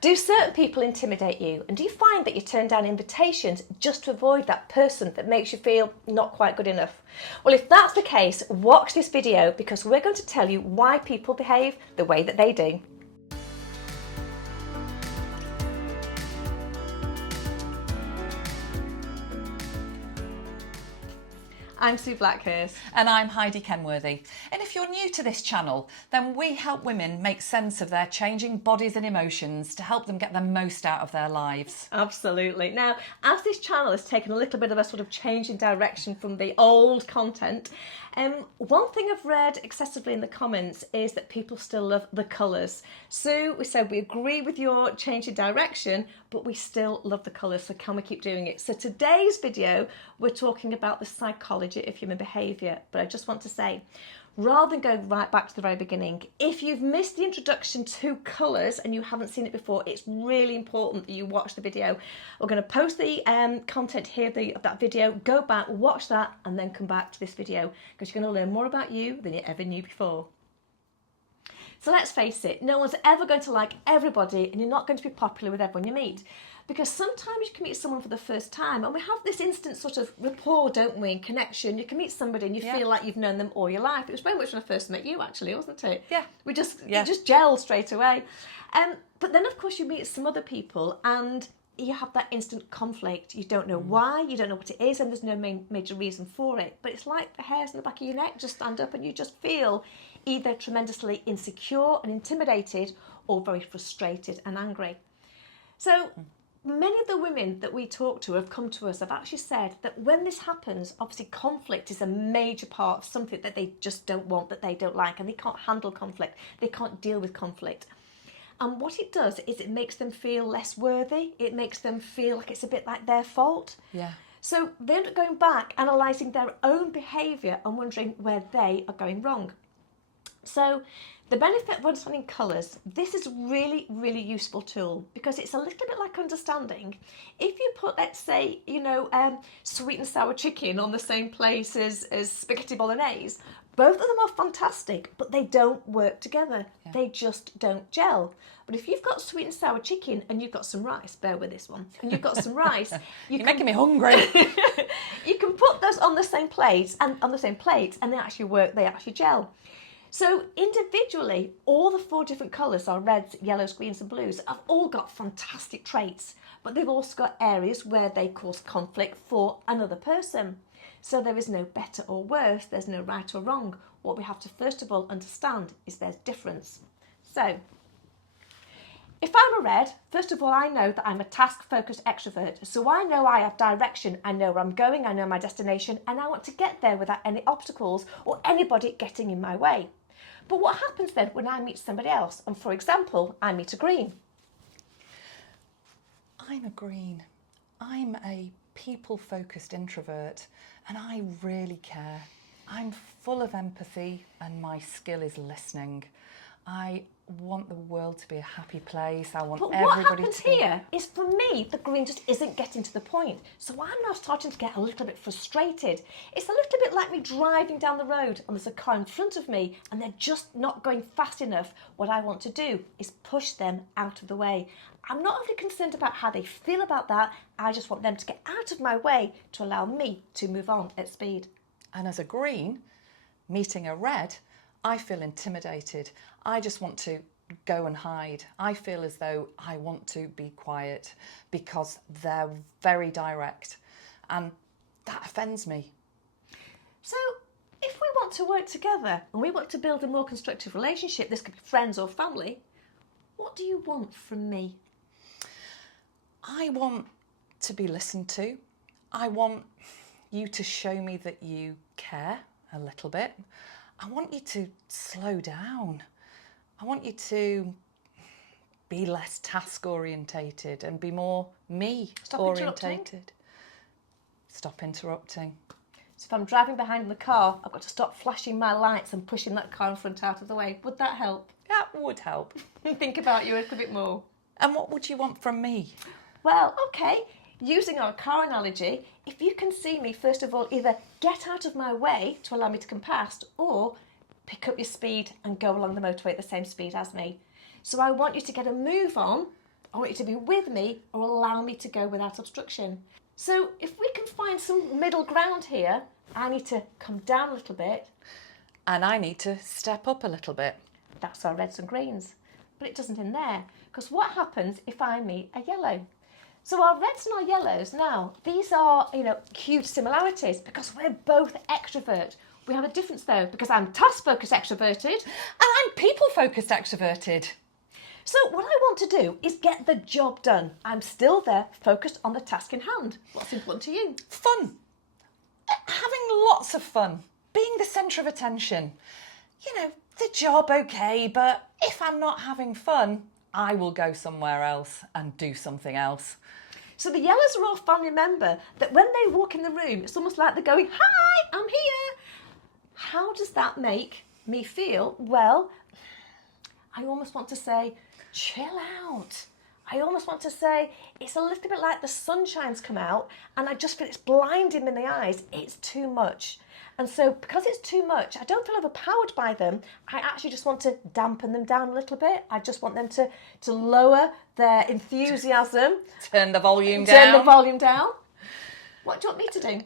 Do certain people intimidate you? And do you find that you turn down invitations just to avoid that person that makes you feel not quite good enough? Well, if that's the case, watch this video because we're going to tell you why people behave the way that they do. I'm Sue Blackhurst. And I'm Heidi Kenworthy. And if you're new to this channel, then we help women make sense of their changing bodies and emotions to help them get the most out of their lives. Absolutely. Now, as this channel has taken a little bit of a sort of change in direction from the old content, one thing I've read excessively in the comments is that people still love the colours. Sue, we said we agree with your change in direction, but we still love the colours, so can we keep doing it? So today's video, we're talking about the psychology of human behaviour, but I just want to say, rather than going right back to the very beginning, if you've missed the introduction to colours and you haven't seen it before, it's really important that you watch the video. We're going to post the content here of that video, go back, watch that, and then come back to this video because you're going to learn more about you than you ever knew before. So let's face it, no one's ever going to like everybody and you're not going to be popular with everyone you meet. Because sometimes you can meet someone for the first time and we have this instant sort of rapport, don't we, and connection. You can meet somebody and you feel like you've known them all your life. It was very much when I first met you, actually, wasn't it? Yeah. We just gelled straight away. But then, of course, you meet some other people and you have that instant conflict. You don't know why, you don't know what it is, and there's no major reason for it. But it's like the hairs on the back of your neck just stand up and you just feel either tremendously insecure and intimidated or very frustrated and angry. So many of the women that we talk to have come to us, have actually said that when this happens, obviously conflict is a major part of something that they just don't want, that they don't like, and they can't handle conflict. They can't deal with conflict. And what it does is it makes them feel less worthy. It makes them feel like it's a bit like their fault. Yeah. So they end up going back, analysing their own behaviour and wondering where they are going wrong. So the benefit of understanding colours, this is a really, really useful tool because it's a little bit like understanding. If you put, let's say, sweet and sour chicken on the same place as spaghetti bolognese, both of them are fantastic, but they don't work together. Yeah. They just don't gel. But if you've got sweet and sour chicken and you've got some rice, bear with this one, and you've got some rice, you're making me hungry. You can put those on the same plate and they actually work, they actually gel. So individually, all the 4 different colours, our reds, yellows, greens and blues, have all got fantastic traits, but they've also got areas where they cause conflict for another person. So there is no better or worse, there's no right or wrong. What we have to first of all understand is there's difference. So, if I'm a red, first of all, I know that I'm a task-focused extrovert. So I know I have direction, I know where I'm going, I know my destination, and I want to get there without any obstacles or anybody getting in my way. But what happens then when I meet somebody else? And for example, I meet a green. I'm a green. I'm a people-focused introvert and I really care. I'm full of empathy and my skill is listening. I want the world to be a happy place. I want everybody to... But what happens here is, for me, the green just isn't getting to the point. So I'm now starting to get a little bit frustrated. It's a little bit like me driving down the road and there's a car in front of me and they're just not going fast enough. What I want to do is push them out of the way. I'm not really concerned about how they feel about that. I just want them to get out of my way to allow me to move on at speed. And as a green, meeting a red, I feel intimidated. I just want to go and hide. I feel as though I want to be quiet because they're very direct and that offends me. So if we want to work together and we want to build a more constructive relationship, this could be friends or family, what do you want from me? I want to be listened to. I want you to show me that you care a little bit. I want you to slow down. I want you to be less task orientated and be more me orientated. Stop interrupting. So if I'm driving behind in the car, I've got to stop flashing my lights and pushing that car in front out of the way. Would that help? That would help. Think about you a little bit more. And what would you want from me? Well, okay, using our car analogy, if you can see me, first of all, either get out of my way to allow me to come past or pick up your speed and go along the motorway at the same speed as me. So I want you to get a move on I want you to be with me or allow me to go without obstruction. So if we can find some middle ground here, I need to come down a little bit. And I need to step up a little bit. That's our reds and greens. But it doesn't in there, because what happens if I meet a yellow? So our reds and our yellows now, these are, huge similarities because we're both extrovert. We have a difference though, because I'm task-focused extroverted. And I'm people-focused extroverted. So what I want to do is get the job done. I'm still there, focused on the task in hand. What's important to you? Fun. Having lots of fun. Being the centre of attention. The job, okay, but if I'm not having fun, I will go somewhere else and do something else. So the yellows are all family member that when they walk in the room, it's almost like they're going, hi, I'm here. How does that make me feel? Well, I almost want to say, chill out. I almost want to say, it's a little bit like the sunshine's come out and I just feel it's blinding in the eyes. It's too much. And so because it's too much, I don't feel overpowered by them. I actually just want to dampen them down a little bit. I just want them to lower their enthusiasm. Turn the volume down. Turn the volume down. What do you want me to do?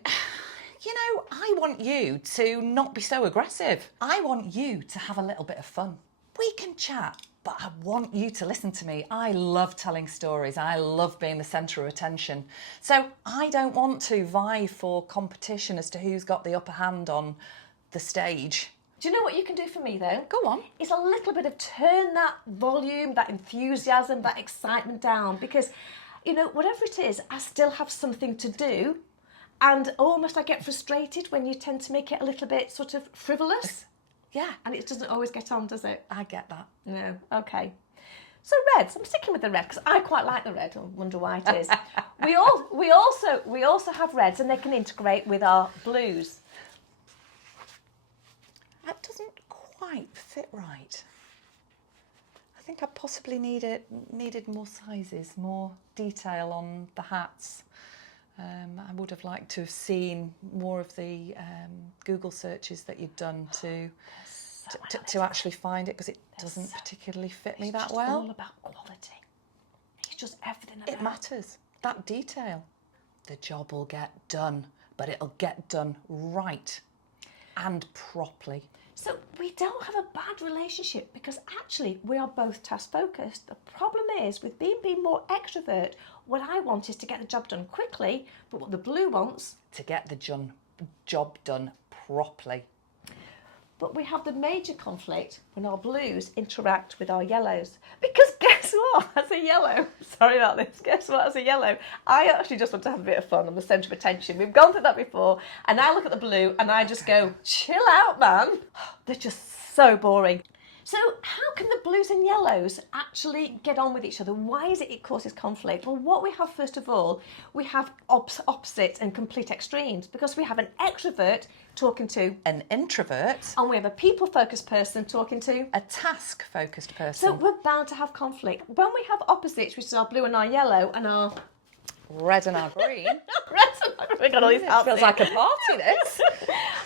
I want you to not be so aggressive. I want you to have a little bit of fun. We can chat, but I want you to listen to me. I love telling stories. I love being the centre of attention. So I don't want to vie for competition as to who's got the upper hand on the stage. Do you know what you can do for me though? Go on. It's a little bit of turn that volume, that enthusiasm, that excitement down because, whatever it is, I still have something to do. And almost I get frustrated when you tend to make it a little bit sort of frivolous. Yeah. And it doesn't always get on, does it? I get that. No. Okay. So reds, I'm sticking with the red because I quite like the red. I wonder why it is. we also have reds and they can integrate with our blues. That doesn't quite fit right. I think I possibly needed more sizes, more detail on the hats. I would have liked to have seen more of the Google searches that you'd done to actually find it because it doesn't particularly fit me that well. It's all about quality. It's just everything about it. matters. That detail. The job will get done, but it'll get done right and properly. So we don't have a bad relationship because actually we are both task focused. The problem is with being more extrovert, what I want is to get the job done quickly, but what the blue wants... To get the job done properly. But we have the major conflict when our blues interact with our yellows. Because guess what? As a yellow, sorry about this, guess what? As a yellow, I actually just want to have a bit of fun. I'm the centre of attention. We've gone through that before. And I look at the blue and I just go, chill out, man. They're just so boring. So how can the blues and yellows actually get on with each other? Why is it causes conflict? Well, what we have, first of all, we have opposite and complete extremes because we have an extrovert talking to an introvert and we have a people-focused person talking to a task-focused person. So we're bound to have conflict. When we have opposites, which is our blue and our yellow and our... red and our green. Red and our green. Got all these It feels like a party, this.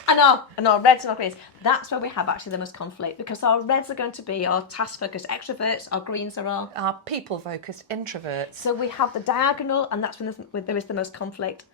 and our reds and our greens. That's where we have actually the most conflict because our reds are going to be our task-focused extroverts, our greens are our people-focused introverts. So we have the diagonal and that's when there is the most conflict.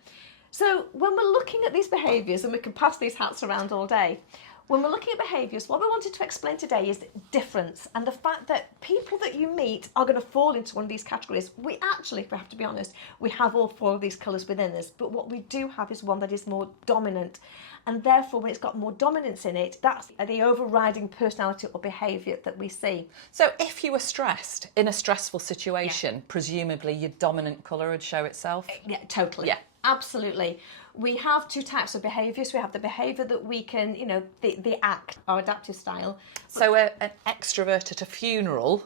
So when we're looking at these behaviours, and we can pass these hats around all day, when we're looking at behaviours, what we wanted to explain today is difference and the fact that people that you meet are going to fall into one of these categories. We actually, if we have to be honest, we have all four of these colours within us, but what we do have is one that is more dominant. And therefore, when it's got more dominance in it, that's the overriding personality or behaviour that we see. So if you were stressed in a stressful situation, presumably your dominant colour would show itself? Yeah, totally. Yeah. Absolutely. We have two types of behaviours. We have the behaviour that we can, the act, our adaptive style. So an extrovert at a funeral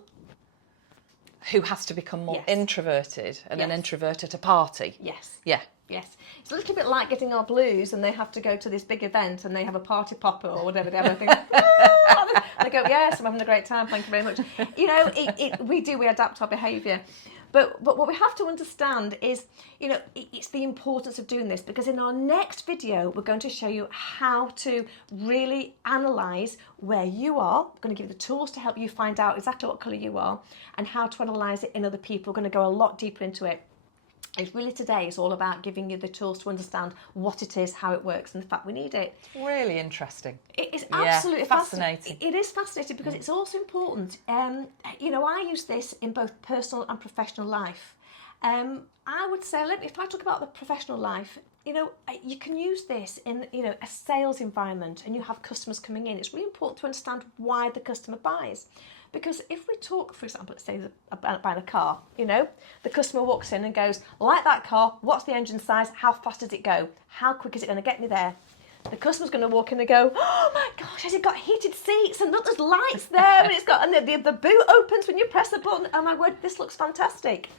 who has to become more introverted and an introvert at a party. Yes. Yeah. Yes. It's a little bit like getting our blues and they have to go to this big event and they have a party popper or whatever they have. They go, yes, I'm having a great time, thank you very much. We adapt our behaviour. But what we have to understand is, you know, it's the importance of doing this, because in our next video, we're going to show you how to really analyse where you are. We're going to give you the tools to help you find out exactly what colour you are and how to analyse it in other people. We're going to go a lot deeper into it. It's really today, it's all about giving you the tools to understand what it is, how it works, and the fact we need it. Really interesting. It is absolutely fascinating. It is fascinating because it's also important. You know, I use this in both personal and professional life. I would say, if I talk about the professional life, you know, you can use this in, you know, a sales environment and you have customers coming in. It's really important to understand why the customer buys. Because if we talk, for example, let's say about buying a car, you know, the customer walks in and goes, like that car, what's the engine size? How fast does it go? How quick is it going to get me there? The customer's going to walk in and go, oh my gosh, has it got heated seats? And look, there's lights there. And it's got, and the boot opens when you press the button. Oh my word, this looks fantastic.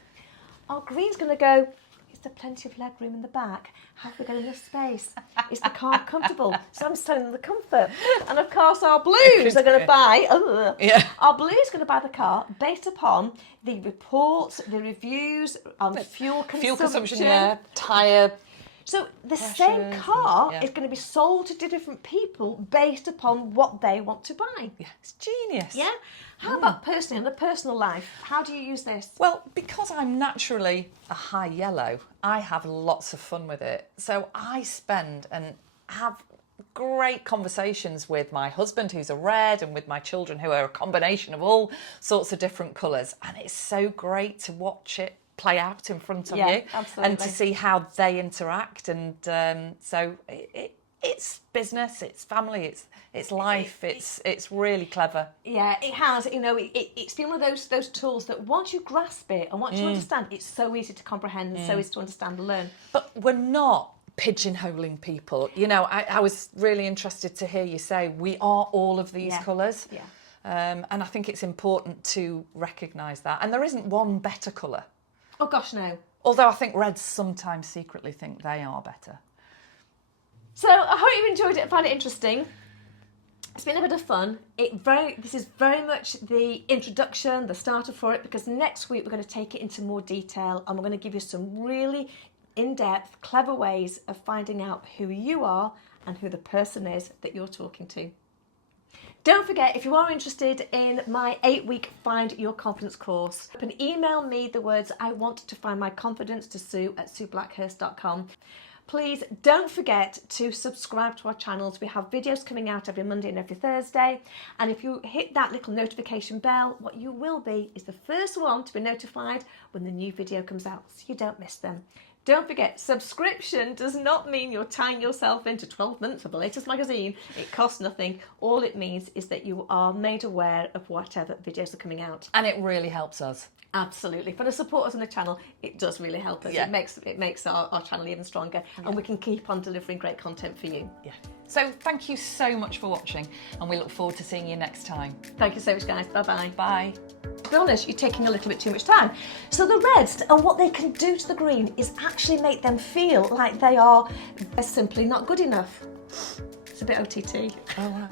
Our green's going to go, is there plenty of leg room in the back? Have we got enough space? Is the car comfortable? So I'm selling them the comfort. And of course our blues are going to buy, our blues are going to buy the car based upon the reports, the reviews, fuel consumption. Tyre. So the pressures, same car is going to be sold to different people based upon what they want to buy. Yeah, it's genius. Yeah? How about personally, in the personal life, how do you use this? Well, because I'm naturally a high yellow, I have lots of fun with it. So I spend and have great conversations with my husband, who's a red, and with my children, who are a combination of all sorts of different colours. And it's so great to watch it play out in front of you, absolutely. and to see how they interact. And so it's business, it's family, it's life. It's really clever. Yeah, it has. You know, it's been one of those tools that once you grasp it and once you understand, it's so easy to comprehend and so easy to understand and learn. But we're not pigeonholing people. You know, I was really interested to hear you say we are all of these colours. Yeah. And I think it's important to recognise that. And there isn't one better colour. Oh gosh, no. Although I think reds sometimes secretly think they are better. So I hope you enjoyed it and found it interesting. It's been a bit of fun. This is very much the introduction, the starter for it, because next week we're going to take it into more detail and we're going to give you some really in-depth, clever ways of finding out who you are and who the person is that you're talking to. Don't forget, if you are interested in my 8-week Find Your Confidence course, you can email me the words I want to find my confidence to sue@sueblackhurst.com. Please don't forget to subscribe to our channels. We have videos coming out every Monday and every Thursday. And if you hit that little notification bell, what you will be is the first one to be notified when the new video comes out, so you don't miss them. Don't forget, subscription does not mean you're tying yourself into 12 months of the latest magazine. It costs nothing. All it means is that you are made aware of whatever videos are coming out. And it really helps us. Absolutely. For the supporters on the channel, it does really help us. Yeah. It makes our channel even stronger, and we can keep on delivering great content for you. Yeah. So thank you so much for watching, and we look forward to seeing you next time. Thank you so much, guys. Bye-bye. Bye. To be honest, you're taking a little bit too much time. So the reds, and what they can do to the green is actually make them feel like they're simply not good enough. It's a bit OTT. Oh, wow.